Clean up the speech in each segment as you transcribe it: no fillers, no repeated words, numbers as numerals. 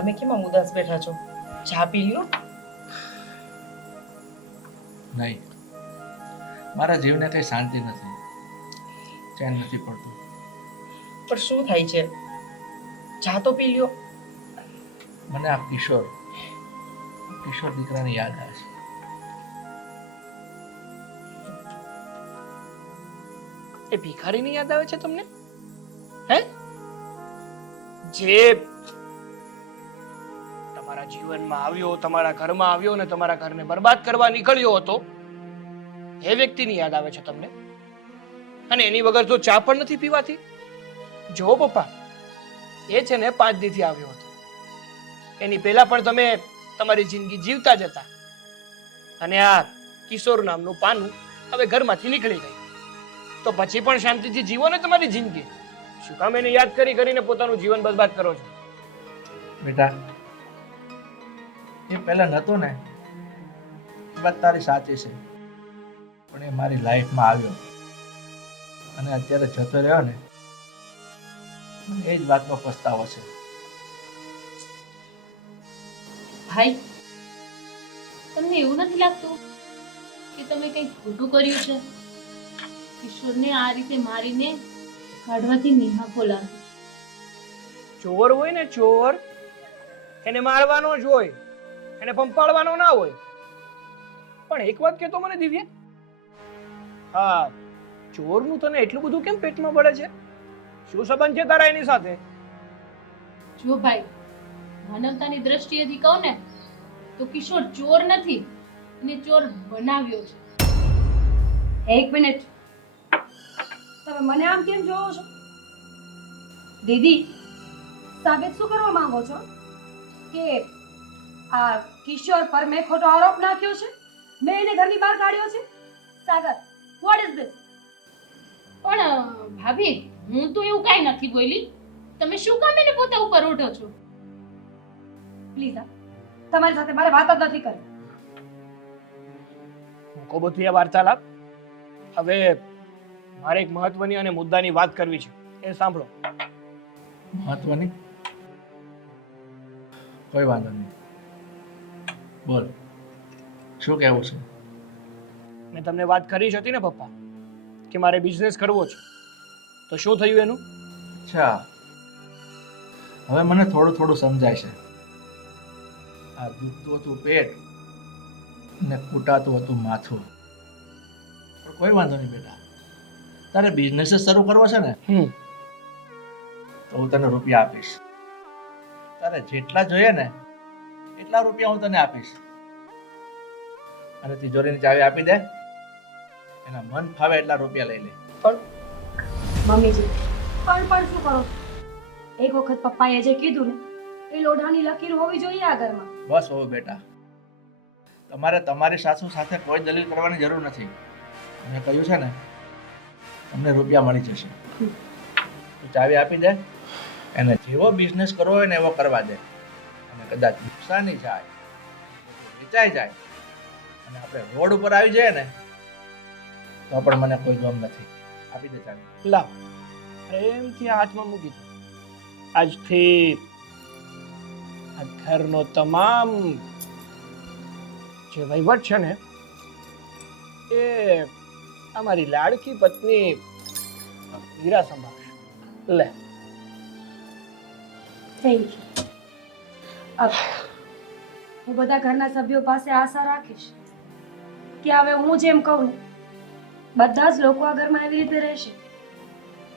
તમે કેમ આમ ઉદાસ બેઠા છો? ચા પી લ્યો. નહીં, મારા જીવને કઈ શાંતિ નથી, ચેન નથી પડતું. પણ શું થાય છે? ચા તો પી લ્યો. મને આ કિશોર દીકરાની યાદ આવે છે. એ ભિખારીની યાદ આવે છે તમને? હે? જે તમારા જીવનમાં આવ્યો, તમારા ઘરમાં આવ્યો ને તમારા ઘરને બરબાદ કરવા નીકળ્યો હતો, એ વ્યક્તિની યાદ આવે છે તમને? અને એની વગર તો ચા પણ નથી પીવાતી. જો પપ્પા, એ છે ને 5 દીથી આવ્યો હતો. એની પહેલા પણ તમે તમારી જિંદગી જીવતા જ હતા, અને આ કિશોર નામનું પાનું હવે ઘરમાંથી નીકળી ગયું. તો પછી પણ શાંતિથી જીવો ને તમારી જિંદગી. શું કામ એને યાદ કરીને પોતાનું જીવન બરબાદ કરો છો? બેટા, એ પહેલા નહોતો ને, એ વાત તારી સાચી છે, પણ એ મારી લાઈફમાં આવ્યો અને અત્યારે જતો રહ્યો ને, મને એ જ વાતનો પસ્તાવો છે. ભાઈ, તમને એવું નથી લાગતું કે તમે કંઈક ખોટું કર્યું છે? કિશોરને આ રીતે મારીને કાઢવાથી નિહાકો લાગે. ચોર હોય ને ચોર, એને મારવાનો જ હોય, એને પંપાડવાનો ના હોય. પણ એક વાત કહેતો મને દિવ્યા, હા, ચોરનું તને એટલું બધું કેમ પેટમાં પડે છે? શું સંબંધ છે તારા એની સાથે? જો ભાઈ, માનવતાની દ્રષ્ટિએથી કહું ને તો કિશોર ચોર નથી, એને ચોર બનાવ્યો છે. એક મિનિટ, તમે મને આમ કેમ જોવો છો? દીદી, સાબિત શું કરવા માંગો છો કે આ કિશોર પર મેં ખોટો આરોપ નાખ્યો છે? મેં એને ઘરની બહાર કાઢ્યો છે? સાગર, વોટ ઇઝ ધીસ? પણ ભાભી, હું તો એવું કાંઈ નથી બોલી. તમે શું કામ એને પોતા ઉપર ઉઠો છો? પ્લીઝ, તમારી સાથે મારે વાત જ નથી કરવી. મૂકો બધી આ વાર્તાલાપ. હવે મારે એક મહત્વની અને મુદ્દાની વાત કરવી છે, એ સાંભળો. મહત્વની? કોઈ વાંધો નહીં, બોલ, શું કહેવું છે? મેં તમને વાત કરી જ હતી ને પપ્પા, કે મારે બિઝનેસ કરવો છે. તો શું થયું એનું? અચ્છા, હવે મને થોડું થોડું સમજાય છે. આ દુખતું હતું પેટ ને કૂટાતું હતું માથું. પણ કોઈ વાંધો નહીં બેટા, તારે બિઝનેસ જ શરૂ કરવો છે ને, તો હું તને રૂપિયા આપીશ. તારે જેટલા જોઈએ ને એટલા રૂપિયા હું તને આપીશ. અને તિજોરીની ચાવી આપી દે, એના મન ફાવે એટલા રૂપિયા લઈ લે. મમ્મીજી, પણ શું કરો? એક વખત પપ્પાએ જે કીધું ને, એ લોઢાની લકીર હોવી જોઈએ આ ઘરમાં. બસ હોવ બેટા, તમારે તમારી સાસુ સાથે કોઈ દલીલ કરવાની જરૂર નથી. મેં કહ્યું છે ને, તમને રૂપિયા મળી જશે. તું ચાવી આપી દે, એને જેવો બિઝનેસ કરવો હોય ને એવો કરવા દે. અને કદાચ નુકસાની જાય, વેચાઈ જાય અને આપણે રોડ ઉપર આવી જાય ને, તો પણ મને કોઈ ગમ નથી. આપી દે ચાવી. લાવ, પ્રેમથી આ હાથમાં મૂકી દો. આજથી આ ઘરનો તમામ જે વહીવટ છે ને, એ અમારી લાડકી પત્ની હીરા સંભાળશે. લે. Thank you. હું બધા ઘરના સભ્યો પાસે આશા રાખીશ કે હવે હું જેમ કહું ને, બધા જ લોકો આ ઘરમાં એવી રીતે રહેશે.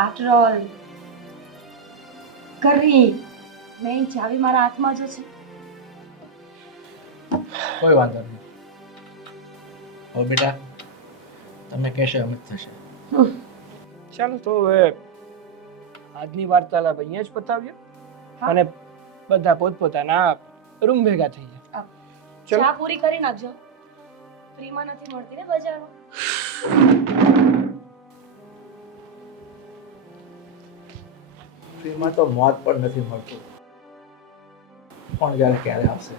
આફ્ટર ઓલ, ઘરની મેઇન ચાવી મારા હાથમાં જ છે. કોઈ વાંધો નહીં. હો બેટા, તમે કહેશો એમ જ થશે. ચાલો તો હવે આજની વાર્તાલાપ અહીંયા જ પતાવ્યો, હા. અને બધા પોતપોતાના રૂમ ભેગા થઈ ગયા. ચલો. ચા પૂરી કરી નાખજો. ફ્રીમાં નથી મળતી ને બજારમાં. ફ્રીમાં તો મોત પણ નથી મળતું, પણ જાણે ક્યારે આવશે.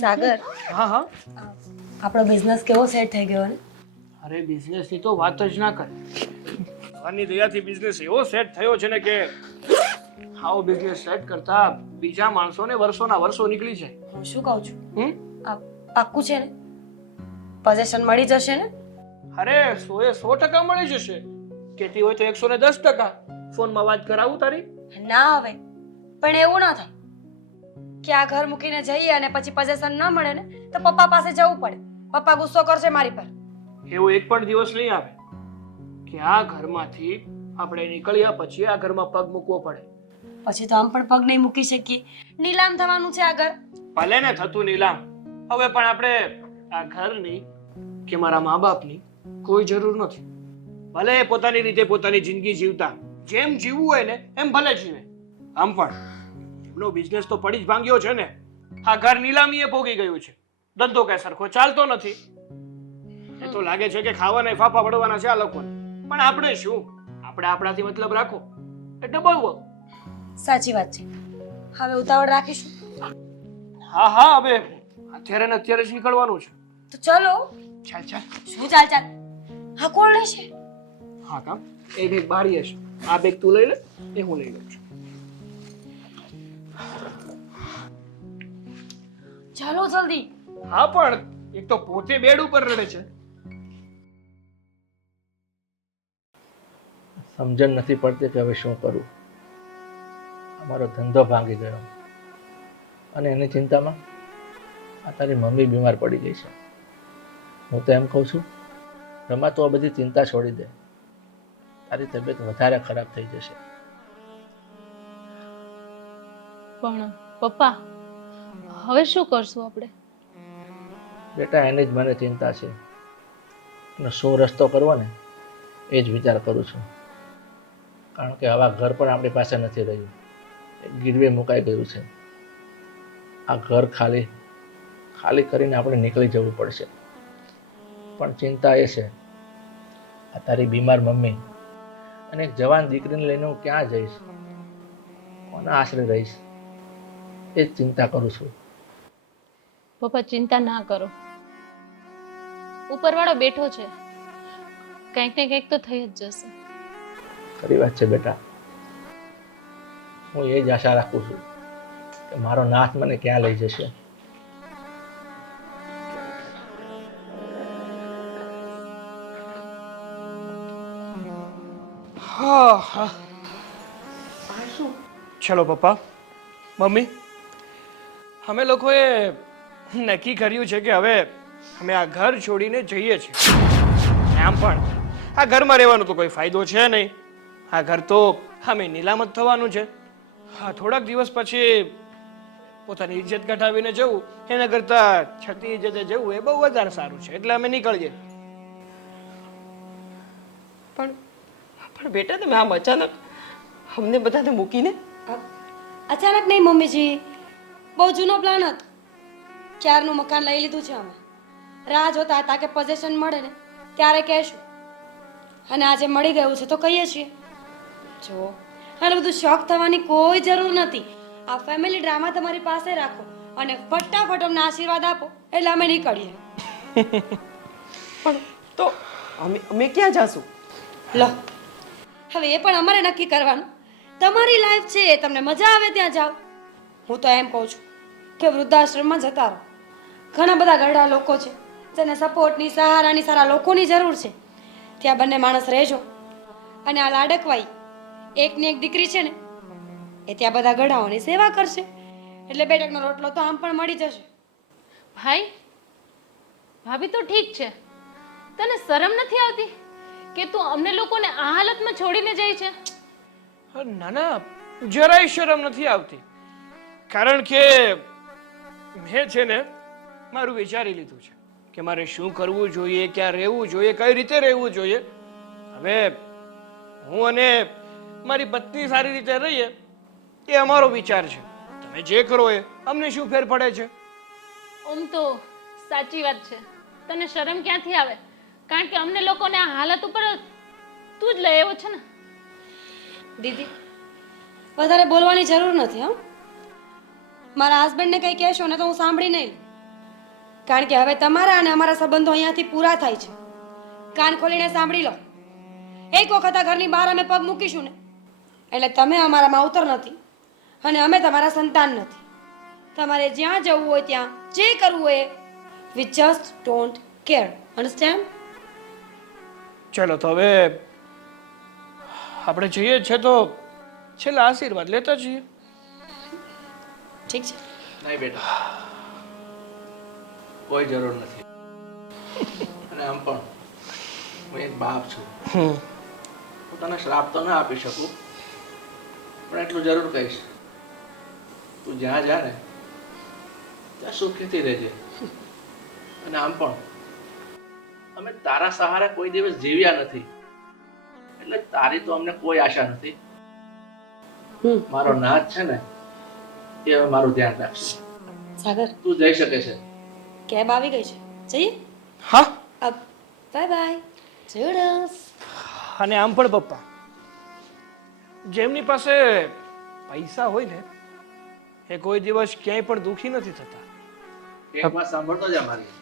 સાગર, હા હા, આપણો બિઝનેસ કેવો સેટ થઈ ગયો ને? અરે બિઝનેસની તો વાત જ ના કર. ભગવાનની દયાથી બિઝનેસ એવો સેટ થયો છે ને કે આવો બિઝનેસ સેટ કરતા બીજા માણસોને વર્ષોના વર્ષો નીકળી જાય. હું શું કહું છું હમ? આ પાક્કું છે ને પોઝેશન મળી જશે ને? અરે 100% મળી જશે. કેતી હોય તો 110% ફોનમાં વાત કરાવું તારી? ના હવે પણ એવું ના થાય કે આ ઘર મૂકીને જઈએ અને પછી પોઝેશન ન મળે ને તો પપ્પા પાસે જવું પડે. પપ્પા ગુસ્સો કરશે મારી પર. એવો એક પણ દિવસ નહીં આવે કે આ ઘરમાંથી આપણે નીકળ્યા પછી આ ઘરમાં પગ મૂકવો પડે. પછી તો આમ પણ પગ નહીં મૂકી શકીએ. નીલામ થવાનું છે આ ઘર. ભલે ને થતું નીલામ, હવે પણ આપણે આ ઘરની કે મારા મા બાપની કોઈ જરૂર નથી. ભલે એ પોતાની રીતે પોતાની જિંદગી જીવતા, જેમ જીવવું હોય ને એમ ભલે જીવે. આમ પણ એમનો બિઝનેસ તો પડી જ ભાંગ્યો છે ને. આ ઘર નીલામીએ ભોગી ગયું છે. ધંધો કઈ સરખો ચાલતો નથી. એ તો લાગે છે કે ખાવાના ફાફા પડવાના છે આ લોકોને. પણ આપણે શું, આપણે આપણાથી મતલબ રાખો એટલે બહુ. સાચી વાત છે. હવે ઉતાવળ રાખીશું હા હા, હવે અત્યારે ને અત્યારે જ નીકળવાનું છે. તો ચલો. ચાલ ચાલ. શું ચાલ ચાલ? હા કોણ લેશે? હા કામ એ બેગ બારી હશે. આ બેગ તું લઈ લે, એ હું લઈ લઉં છું. ચાલો જલ્દી. હા પણ એક તો પોતે બેડ ઉપર રડે છે. સમજણ નથી પડતી કે હવે શું કરું. અમારો ધંધો ભાંગી ગયો અને એની ચિંતામાં આ તારી મમ્મી બીમાર પડી ગઈ છે. હું તો એમ કહું છું, રમા તો આ બધી ચિંતા છોડી દે. તારી તબિયત વધારે ખરાબ થઈ જશે. પણ પપ્પા હવે શું કરશું આપણે? બેટા એની જ મને ચિંતા છે અને શું રસ્તો કરવો ને એ જ વિચાર કરું છું. કારણ કે આવા ઘર પણ આપણી પાસે નથી રહ્યું. ગીરવે મુકાઈ ગયું છે. આ ઘર ખાલી કરીને આપણે નીકળી જવું પડશે. પણ ચિંતા એ છે, આ તારી બીમાર મમ્મી અને એક જવાન દીકરીને લઈને હું ક્યાં જઈશ, કોના આશરે રહીશ, એ જ ચિંતા કરું છું. પપ્પા ચિંતા ના કરો, ઉપરવાળો બેઠો છે, કંઈક ને કંઈક તો થઈ જ જશે. ખરી વાત છે બેટા. હું એ જ આશા રાખું છું કે મારો નાથ મને ક્યાં લઈ જશે. હા હા. ચલો પપ્પા મમ્મી, અમે લોકોએ નક્કી કર્યું છે કે હવે અમે આ ઘર છોડીને જઈએ છીએ. આમ પણ આ ઘરમાં રહેવાનો તો કોઈ ફાયદો છે નહીં. આ ઘર તો અમે નીલામ જ થવાનું છે. હા, થોડાક દિવસ પછી પોતાની ઇજ્જત ઘટાવીને જવું એના કરતાં છતી ઇજ્જતે જવું એ બહુ વધારે સારું છે. એટલે અમે નીકળીએ. પણ બેટા તમે આમ અચાનક અમને બધાને મૂકીને? અચાનક નહીં મમ્મીજી, બહુ જૂનો પ્લાન હતો. ક્યારનું મકાન લઈ લીધું છે અમે. રાહ જોતા હતા કે પોઝેશન મળે ને ત્યારે કહેશું. અને આજે મળી ગયું છે તો કહીએ છીએ. જો આને બધું શોખ થવાની કોઈ જરૂર નથી. આ ફેમિલી ડ્રામા તમારી પાસે રાખો અને ફટાફટ અમને આશીર્વાદ આપો એટલે અમે નીકળીએ. પણ તો અમે ક્યાં જાશું? લો, હવે એ પણ અમારે નક્કી કરવાનું. તમારી લાઈફ છે, તમને મજા આવે ત્યાં જાઓ. હું તો એમ કહું છું કે વૃદ્ધાશ્રમમાં જતા રહો. ઘણા બધા ગરડા લોકો છે જેને સપોર્ટની, સહારાની, સારા લોકોની જરૂર છે. ત્યાં બંને માણસ રહેજો. અને આ લાડકવાઈ એકની એક દીકરી છે ને એ ત્યાં બધા ગઢાઓની સેવા કરશે. એટલે બેટકનો રોટલો તો આમ પણ મળી જશે. ભાઈ ભાભી તો ઠીક છે, તને શરમ નથી આવતી કે તું અમને લોકોને આ હાલતમાં છોડીને જાય છે? ના ના, જરાય શરમ નથી આવતી. કારણ કે મેં છે ને મારું વિચારી લીધું છે કે મારે શું કરવું જોઈએ, ક્યાં રહેવું જોઈએ, કઈ રીતે રહેવું જોઈએ. હવે હું અને મારી પત્ની સારી રીતે રહીએ એ અમારો વિચાર છે. તમે જે કરો એ અમને શું ફેર પડે છે? આમ તો સાચી વાત છે, તને શરમ ક્યાંથી આવે? કારણ કે અમને લોકોને આ હાલત ઉપર તું જ લઈ આવ્યો છે ને. દીદી, વધારે બોલવાની જરૂર નથી. હા, મારા હસબન્ડને કંઈ કહેશો ને તો હું સાંભળી નહીં. કારણ કે હવે તમારા અને અમારા સંબંધો અહીંયાથી પૂરા થાય છે. કાન ખોલીને સાંભળી લો. એક વખત આ ઘરની બહાર અમે પગ મૂકીશું ને એટલે તમે અમારા માવતર નથી અને અમે તમારા સંતાન નથી. તમારે જ્યાં જવું હોય ત્યાં જે કરવું હોય we just don't care. Understand? ચલો તો હવે આપણે જઈએ છે તો છેલ્લા આશીર્વાદ લેતા જઈએ. ઠીક છે. નહીં બેટા, કોઈ જરૂર નથી. અને આમ પણ હું એક બાપ છું. હું તને શ્રાપ તો ના આપી શકું, પણ એટલું જરૂર કહીશ, તું જ્યાં જા ને ત્યાં સુખીથી રહેજે. અને આમ પણ અમે તારા સહારે કોઈ દિવસ જીવ્યા નથી, એટલે તારી તો અમને કોઈ આશા નથી. મારો નાથ છે ને એ હવે મારું ધ્યાન રાખશે. સાગર, તું જઈ શકે છે. કેબ આવી ગઈ છે, જઈએ? હા. Bye bye. જોડસ. અને આમ પણ પપ્પા, જેમની પાસે પૈસા હોય ને એ કોઈ દિવસ ક્યાંય પણ દુખી નથી થતા. એક વાત સાંભળતો જા મારી.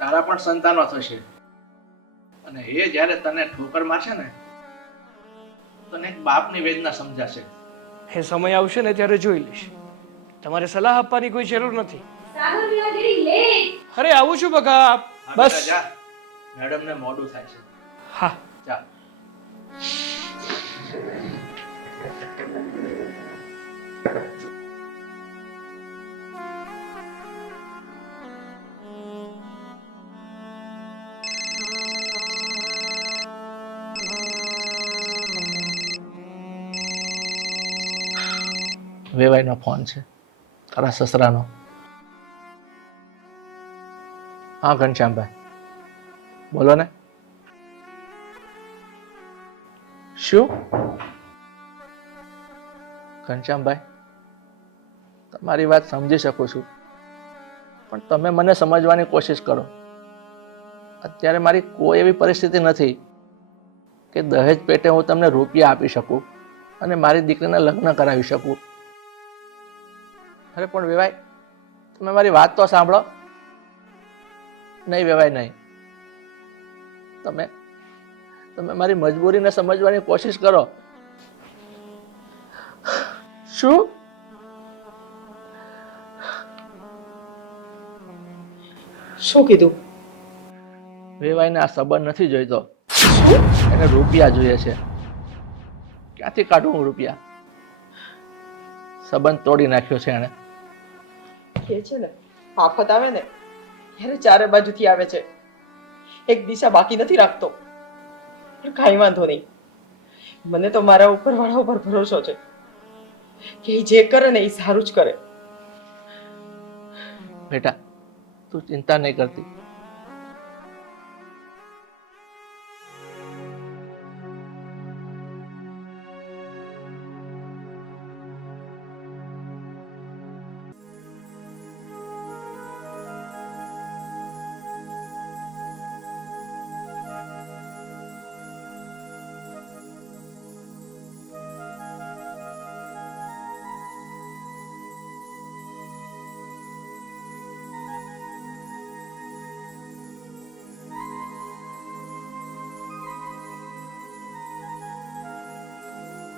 તારા પણ સંતાનો થશે અને એ જ્યારે તને ઠોકર મારશે ને તને એક બાપની વેદના સમજાશે. એ સમય આવશે ને ત્યારે જોઈ લઈશ. તમારે સલાહ આપવાની કોઈ જરૂર નથી. સાગર, વી આર ગેટિંગ લેટ. અરે આવું છું બકા. બસ જા, મેડમ ને મોડું થાય છે. હા. જા. વેવાઈનો ફોન છે, તારા સસરાનો. હા ઘનશ્યામભાઈ, બોલો ને. શું? ઘનશ્યામભાઈ, તમારી વાત સમજી શકું છું, પણ તમે મને સમજવાની કોશિશ કરો. અત્યારે મારી કોઈ એવી પરિસ્થિતિ નથી કે દહેજ પેટે હું તમને રૂપિયા આપી શકું અને મારી દીકરીના લગ્ન કરાવી શકું. અરે પણ વેવાઈ, તમે મારી વાત તો સાંભળો. નહીં વેવાઈ, નહીં. તમે મારી મજબૂરીને સમજવાની કોશિશ કરો. શું? શું કીધું? વેવાઈને આ સંબંધ નથી જોઈતો, એને રૂપિયા જોઈએ છે. ક્યાંથી કાઢું હું રૂપિયા? સંબંધ તોડી નાખ્યો છે એને. કે છે ને, આફત આવે ને ત્યારે ચારે બાજુથી આવે છે, એક દિશા બાકી નથી રાખતો. પણ કાંઈ વાંધો નહીં, મને તો મારા ઉપરવાળા ઉપર ભરોસો છે કે એ જે કરે ને એ સારું જ કરે. બેટા, તું ચિંતા નહીં કરતી.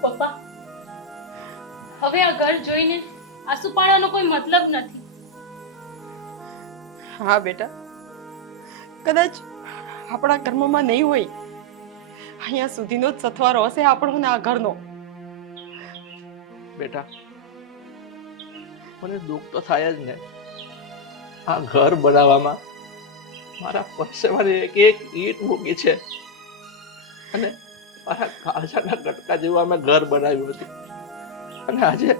પપ્પા, હવે આ ઘર જોઈને આંસુ પાડવાનો કોઈ મતલબ નથી. હા બેટા, કદાચ આપણા કર્મમાં નહીં હોય, અહીંયા સુધીનો જ સથવારો હશે આપણો ને આ ઘરનો. બેટા, મને દુઃખ તો થાય જ ને. આ ઘર બનાવવામાં મારા પરસેવાની એક એક ઈંટ મૂકી છે અને મારા કાળજાના કટકા જેવું અમે ઘર બનાવ્યું હતું. અને આજે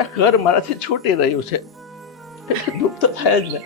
આ ઘર મારાથી છૂટી રહ્યું છે, એટલે દુઃખ તો થાય જ ને.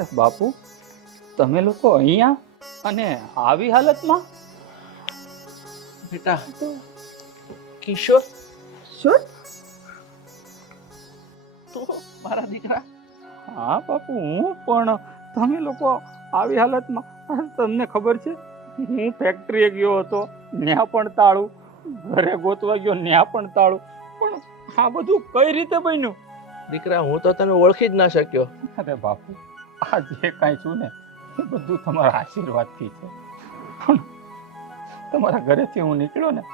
અરે બાપુ, તમે લોકો અહીંયા અને આવી હાલતમાં? બેટા કિશોર શું? તો મારા દીકરા હા બાપુ, હું પણ તમે લોકો આવી હાલતમાં? તમને ખબર છે, હું ફેક્ટરીએ ગયો હતો, ત્યાં પણ તાળું, ઘરે ગોતવા ગયો, ત્યાં પણ તાળું. પણ આ બધું કઈ રીતે બન્યું? દીકરા હું તો તને ઓળખી જ ના શક્યો. અરે બાપુ, આ જે કાંઈ છું ને એ બધું તમારા આશીર્વાદથી છે. પણ તમારા ઘરેથી હું નીકળ્યો ને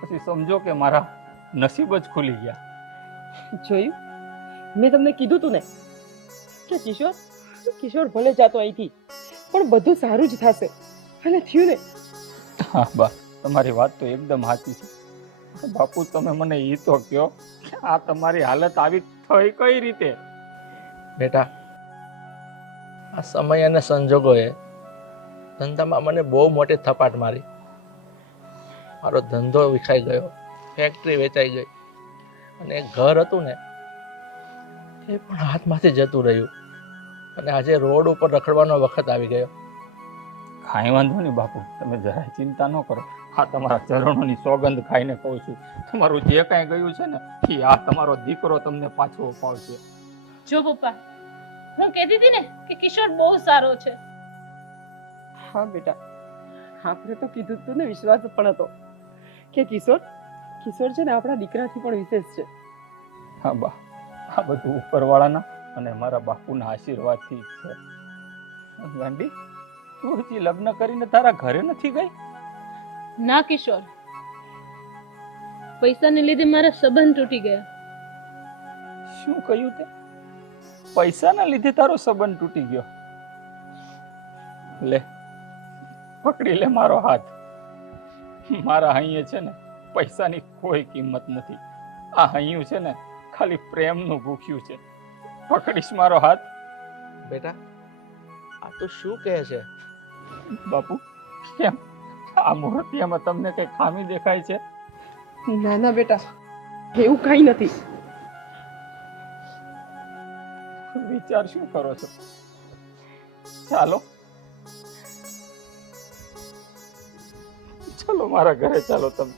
પછી સમજો કે મારા નસીબ જ ખુલી ગયા. જોયું, મેં તમને કીધું તું ને કે કિશોર ભલે જાતો અહીંથી, પણ બધું સારું જ થશે. અને થયું ને. હા બા, તમારી વાત તો એકદમ સાચી છે. બાપુ તમે મને એ તો કહો કે આ તમારી હાલત આવી થઈ કઈ રીતે? બેટા આ સમય અને સંજોગોએ ધંધામાં મને બહુ મોટી થપાટ મારી. મારો ધંધો વિખાઈ ગયો, ફેક્ટરી વેચાઈ ગઈ, અને એક ઘર હતું ને એ પણ હાથમાંથી જતું રહ્યું. અને આજે રોડ ઉપર રખડવાનો વખત આવી ગયો. કાંઈ વાંધો નહીં બાપુ, તમે જરાય ચિંતા ન કરો. આ તમારા ચરણોની સોગંદ ખાઈને કહું છું, તમારું જે કાંઈ ગયું છે ને એ આ તમારો દીકરો તમને પાછો અપાવશે. જો પપ્પા, હું કહેતી હતી ને કે કિશોર બહુ સારો છે. હા બેટા, આપણે તો કીધું તું ને, વિશ્વાસ પણ હતો કે કિશોર છે ને આપણા દીકરાથી પણ વિશેષ છે. હા બા, આ બધું ઉપરવાળાના અને મારા બાપુના આશીર્વાદથી જ છે. ગાંડી, તું હજી લગ્ન કરીને તારા ઘરે નથી ગઈ? ના કિશોર, પૈસાને લીધે મારા સંબંધ તૂટી ગયા. શું કહ્યું તે? પૈસાના લીધે તારો સંબંધ તૂટી ગયો? લે, પકડી લે મારો હાથ. મારા હૈયે છે ને પૈસાની કોઈ કિંમત નથી. આ હૈયું છે ને ખાલી પ્રેમનું ભૂખ્યું છે. પકડીશ મારો હાથ? બેટા આ તું શું કહે છે? બાપુ, કેમ આ મૂર્તિમાં તમને કઈ ખામી દેખાય છે? ના ના બેટા, એવું કાંઈ નથી. વિચાર શું કરો છો? ચાલો ચાલો મારા ઘરે ચાલો તમે.